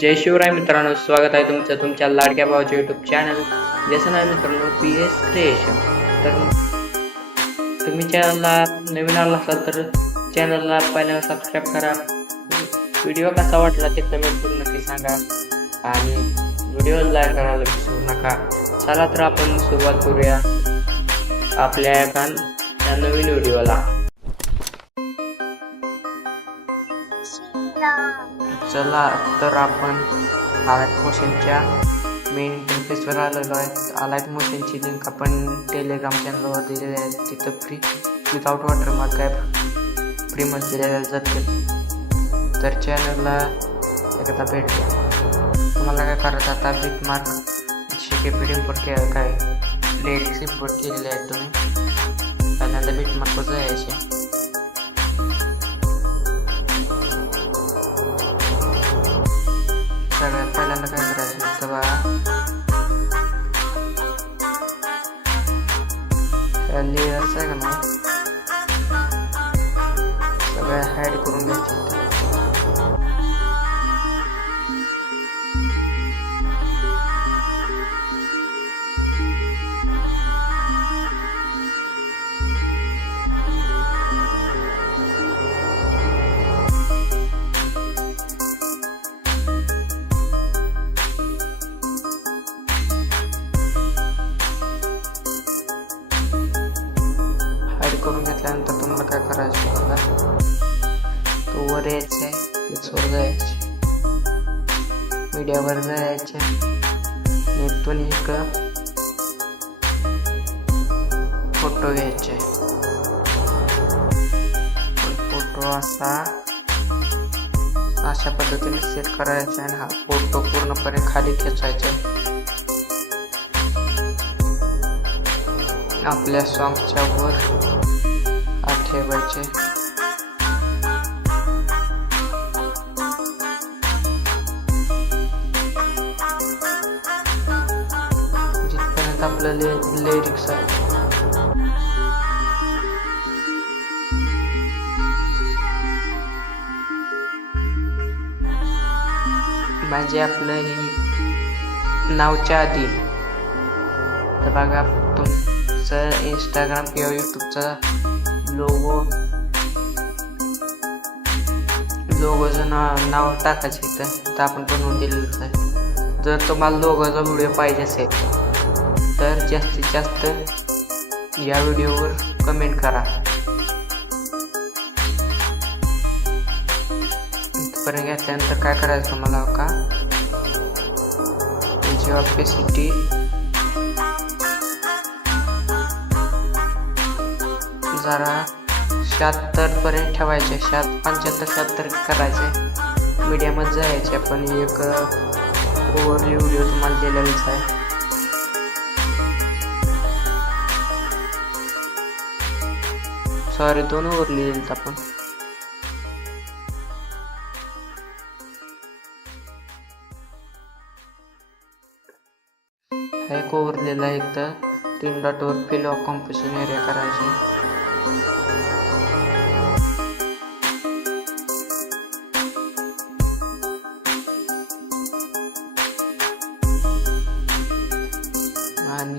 जय शिवराय मित्रांनो, स्वागत आहे तुमचं तुमच्या लाडक्या भावाच्या यूट्यूब चॅनल ज्याचं नाव मित्रांनो PS क्रिएशन. तर तुम्ही चॅनलला नवीन आला असाल तर चॅनलला पहिल्यांदा सबस्क्राईब करा. व्हिडिओ कसा वाटला ते कमेंट करून नक्की सांगा आणि व्हिडिओ लाईक करायला विसरू नका. चला तर आपण सुरुवात करूया आपल्या या नवीन व्हिडिओला. चला तर आपण अलाइट मोशनच्या मेन इंटरफेसवर आलेलो आहे. अलाइट मोशनची लिंक आपण टेलिग्राम चॅनलवर दिलेली आहे. तिथं फ्री विदाउट वॉटरमार्क ॲप फ्रीमध्ये दिलेल्या जाते. तर चॅनलला एकदा भेट द्या. तुम्हाला काय करायचं आता बिटमार्क शिकेपीड इम्पोर्ट केलं काय लिरिक्स इम्पोर्ट केलेले आहेत. तुम्ही पहिल्यांदा बिटमार्कवर जायचे. सगळ्यात पहिल्यांदा काय करायचं तेव्हा लेयर्स आहे का नाही सगळ्या हाईड करून घ्यायचे. करून घेतल्यानंतर तुम्हाला काय करायचं बघा, तो वर यायचं आहे, वर जायचे, मीडियावर जायचे, इथून एक फोटो घ्यायचे. फोटो अशा पद्धतीने सेट करायचा आणि हा फोटो पूर्णपणे खाली खेचायचा. आपल्या सॉंगच्या वर ठेवायचे. जिथपर्यंत आपलं लिरिक्स आहे म्हणजे आपलं ही नावच्या आधी तर बघा तुमचं इंस्टाग्राम किंवा यूट्यूबचा लोगोचं नाव टाकायचं इथं. तर आपण बनवून दिलेलंच आहे. जर तुम्हाला लोगोचा व्हिडिओ पाहिजे असेल तर जास्तीत जास्त या व्हिडिओवर कमेंट करा. इथपर्यंत घेतल्यानंतर काय करायचं तुम्हाला का त्याची ऑपेसिटी जरा 76 पर्यंत ठेवायचे. 75-76 करायचे. मीडियमच जायचे. आपण एक ओव्हरव्ह्यू व्हिडिओ तुम्हाला दिलेलाच आहे. सॉरी 2 ओव्हरव्ह्यू दिलेत आपण. एक ओव्हरव्ह्यूला एक तर 3 डॉटवर फिल ऑफ कॉम्पोजिशन एरिया करायचे. आणि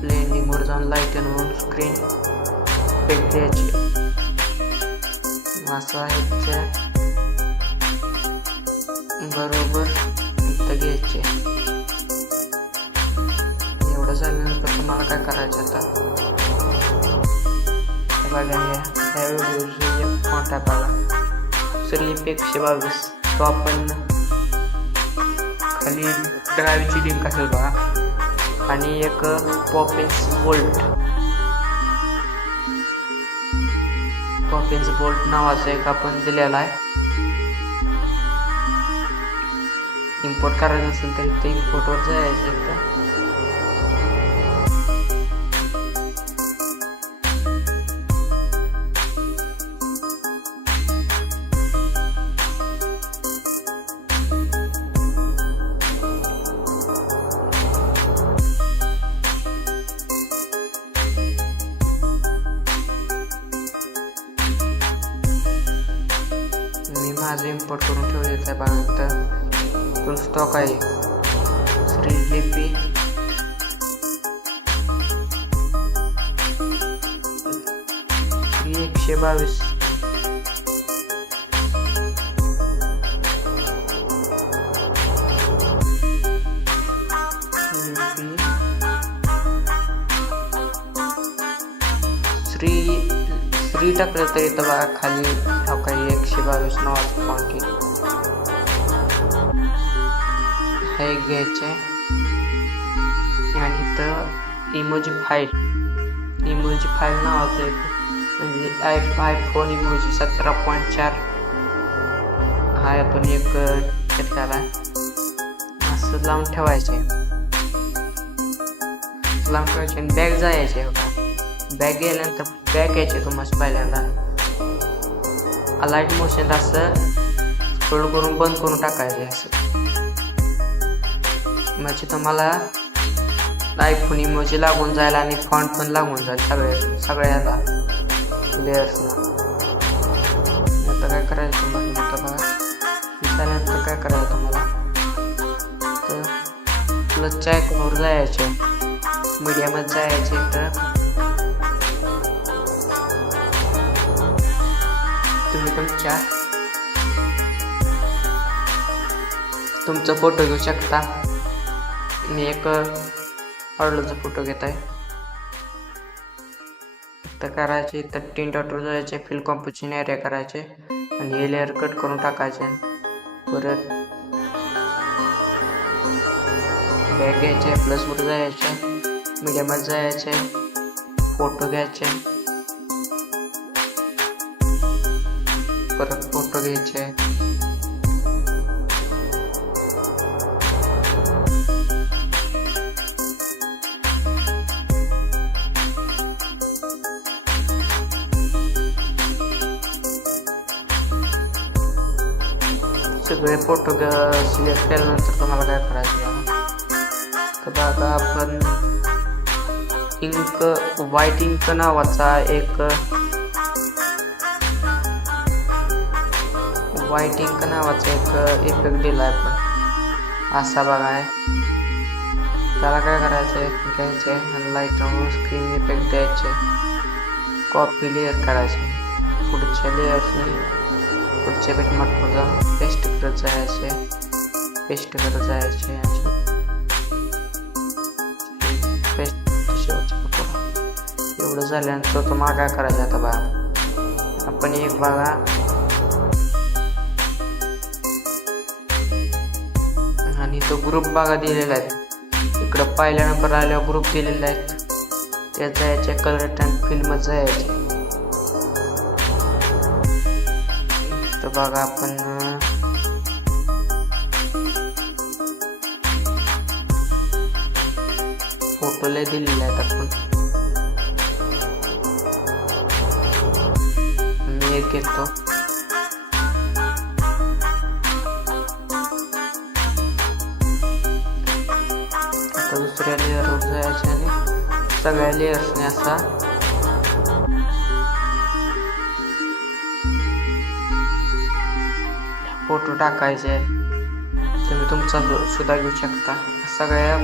ब्लेंडिंगवर जाऊन लाईटनवरून स्क्रीन इफेक्ट द्यायचे. असं ह्याच्या बरोबर इथं घ्यायचे. एवढं झाल्यानंतर तुम्हाला काय करायचं आता बघा ह्या व्हिडिओची फॉन्ट आहे बघा स्लीप 122. तो आपण खाली ड्राईव्हची लिंक असेल बघा आणि एक पॉपिन्स बोल्ट नावाचं एक आपण दिलेला आहे. इम्पोर्ट करायचं असेल तर ते इम्पोर्टवर जायचं एकदा. मी माझं इम्पोर्ट करून ठेवलेलं आहे बघा. तर तो स्टॉक आहे श्रीलिपी ही 122. श्री टाकलं तर इथं बघा खाली काही 122 नावाचं फॉन्ट हे घ्यायचे आणि इथं इमोजी फाईल नावाचं एक म्हणजे आयफोन इमोजी 17.4 हा आपण एक घेतलेला असं लावून ठेवायचे आणि बॅग जायचे. बॅग गेल्यानंतर बॅग यायचे तुम्हाला पहिल्यांदा लाईट मोशन असं स्क्रोल करून बंद करून टाकायचे असं म्हणजे तुम्हाला आयफोन इमोजी लागून जाईल आणि फॉन्ट पण लागून जाईल सगळ्याला लेअर्सला. आता काय करायचं तुम्हाला बघा त्यानंतर काय करायचं तुम्हाला तर प्लसच्या आयकॉनवर जायचे मीडियामध्ये जायचे तर तुम्ही तुमचा फोटो घेऊ शकता. मी एक ऑर्डरचा फोटो घेत आहे. तर करायचे तर 3 डॉटवर जायचे फिल कॉम्पोजिशन एरिया करायचे आणि हे लेअर कट करून टाकायचे. परत बॅग घ्यायचे प्लसवर जायचे मीडियामध्ये जायचे फोटो घ्यायचे परत फोटो घ्यायचे सगळे फोटो सिलेक्ट केल्यानंतर तुम्हाला काय करायचं तर बघा आपण व्हाईट इंक नावाचा एक इफेक्ट दिला आहे पण असा बघा आहे. त्याला काय करायचं आहे घ्यायचे आणि लाईट स्क्रीन इफेक्ट द्यायचे कॉपी लेअर करायचे पुढच्या लेअर्सनी पुढच्या बेटमार्कवर जाऊन पेस्ट करत जायचे पेस्ट एवढं झाल्यानंतर तुम्हाला काय करायचं आता बघा आपण एक बघा आणि तो ग्रुप बघा दिलेला आहे इकडं पहिल्या नंबर आल्यावर ग्रुप दिलेला आहे त्यात जायचे कलर अँड फिल्म जायचे. तर बघा आपण फोटो लय दिलेले आहेत आपण मी एक घेतो आता दुसऱ्या लेअरवर जायचे आणि सगळ्या लेअर्सने असा फोटो टाकायचे. तुम्ही तुमचा सुद्धा घेऊ शकता. सगळ्या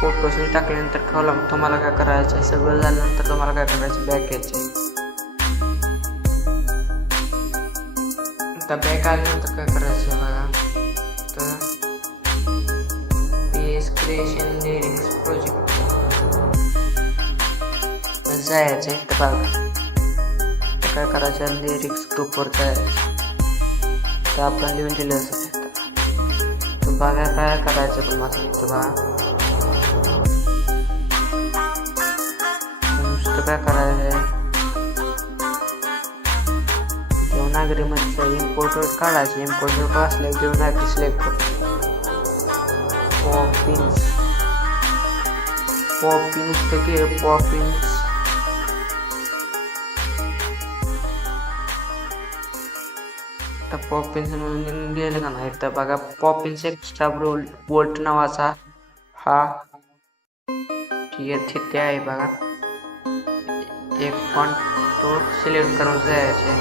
फोटोजने टाकल्यानंतर ठेवला तुम्हाला काय करायचं आहे सगळं झाल्यानंतर तुम्हाला काय करायचं बॅग घ्यायचे. आता बॅग आल्यानंतर काय करायचं बघा तर PS क्रिएशन लिरिक्स प्रोजेक्ट जायचे. तर बघा काय करायचं लिरिक्स ग्रुपवर जायचं तर आपण लिहून दिलं असं तर बघा काय करायचं तुम्हाला इथं बघा नुसतं काय करायचं देवनागरीमध्ये इम्पोर्टर काढायचे इम्पोर्टर असले देवनागरी सिलेक्ट करतो पॉपिन्स तर घे पॉपिन्स. तर पॉपिन्स म्हणून गेलं का नाही तर बघा पॉपिन्स एक्स्ट्रा बोल्ट नावाचा हा तिथे आहे बघा. एक पण तो सिलेक्ट करून जायचे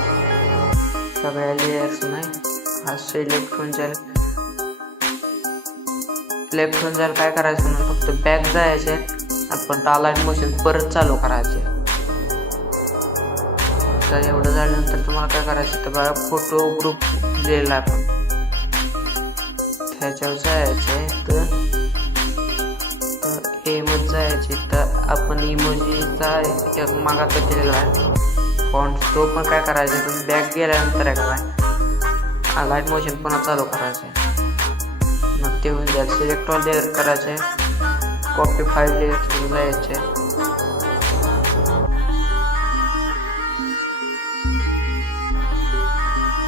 सगळ्या लेयर्स नाही. हा सिलेक्ट करून जायला काय करायचं म्हणून फक्त बॅक जायचे आपण अलाइन मोशन परत चालू करायचे. तर एवढं झाल्यानंतर तुम्हाला काय करायचं तर बघा फोटो ग्रुप लिहिला आपण त्याच्यावर जायचे. तर मध्ये जायचे तर आपण इमोजीचा एक मागाचा दिलेला आहे फॉन्ट तो पण काय करायचा तुम्ही बॅक गेल्यानंतर काय अलाइन मोशन पुन्हा चालू करायचं. मग ते होऊन जाईल. सिलेक्ट ऑल लेअर करायचे कॉपी फाईल लेअर जायचे.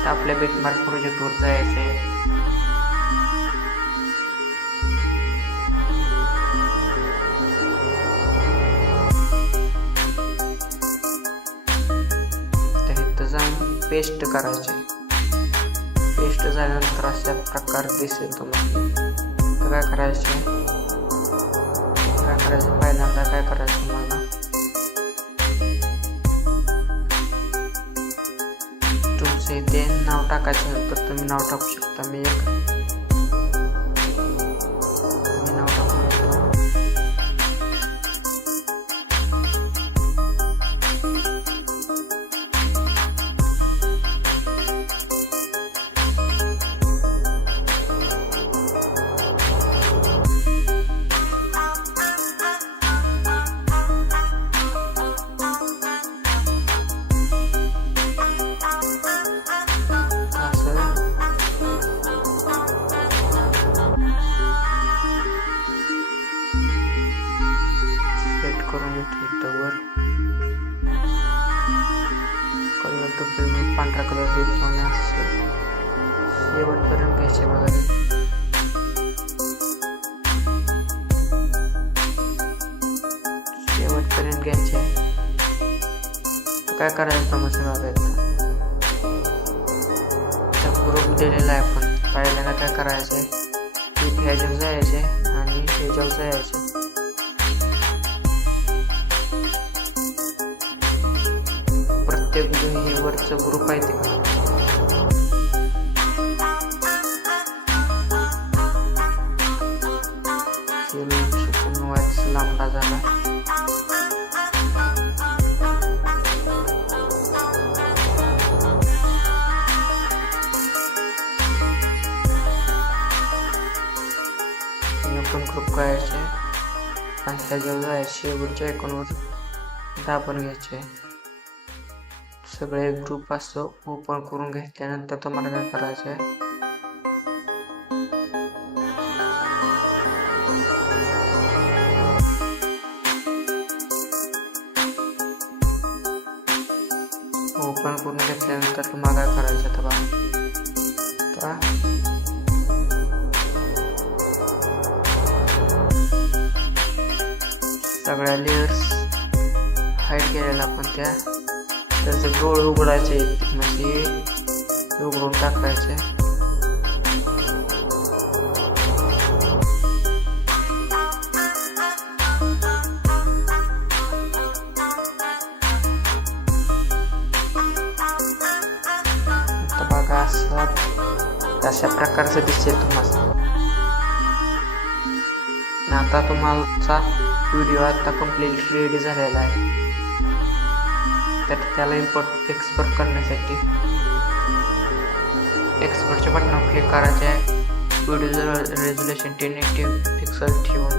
आपल्या बिटमार्क प्रोजेक्टवर जायचे. पेस्ट करायचे. पेस्ट झाल्यानंतर अशा प्रकार दिसेल तुम्हाला. तर काय करायचे पहिल्यांदा काय करायचं तुम्हाला तुमचं इथे नाव टाकायचं नंतर तुम्ही नाव टाकू शकता. मी नाव टाकू करून घेतो. वर कलर तो फिल्म पांढरा कलर देतो आणि असं शेवटपर्यंत घ्यायचे बघा. शेवटपर्यंत घ्यायचे. काय करायचं समस्या बघायचं ग्रुप दिलेला आहे आपण पहिल्यांदा काय करायचंय ह्याच्यावर जायचे आणि ह्याच्यावर जायचे. प्रत्येक वरचा ग्रुप आहे ते लांबडा झाला. पण ग्रुप करायचे आणि ह्याच्यावर जायचे. शेवटच्या आयकॉनवर दाबून घ्यायचे. सगळे ग्रुप असं ओपन करून घेतल्यानंतर तुम्हाला काय करायचं आहे ओपन करून घेतल्यानंतर तुम्हाला काय करायचं तर सगळ्या लेयर्स हाईड केलेला आपण त्याचे डोळे उघडायचे म्हणजे उघडून टाकायचे. बघा अशा प्रकारचं दिसेल तुम्हाला. आता तुम्हाला व्हिडिओ आता कम्प्लीट रेडी झालेला आहे. तर त्याला एक्सपोर्ट करण्यासाठी एक्सपोर्टच्या बटनावर क्लिक करायचे आहे. व्हिडिओचं रेझोल्यूशन 1080 पिक्सल ठेवून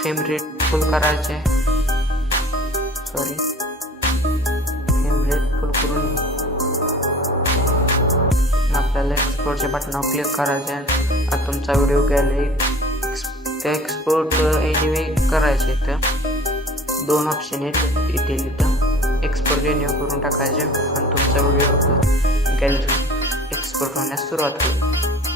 फ्रेम रेट फुल करायचे. फ्रेम रेट फुल करून आपल्याला एक्सपोर्टच्या बटनावर क्लिक करायचे आहे. आता तुमचा व्हिडिओ गॅलरी ते एक्सपोर्ट एनिवे करायचे. तर दोन ऑप्शन आहेत इथे एक्सपोर्ट एनिवे करून टाकायचे आणि तुमचा व्हिडिओ गॅलरी एक्सपोर्ट होण्यास सुरुवात होईल.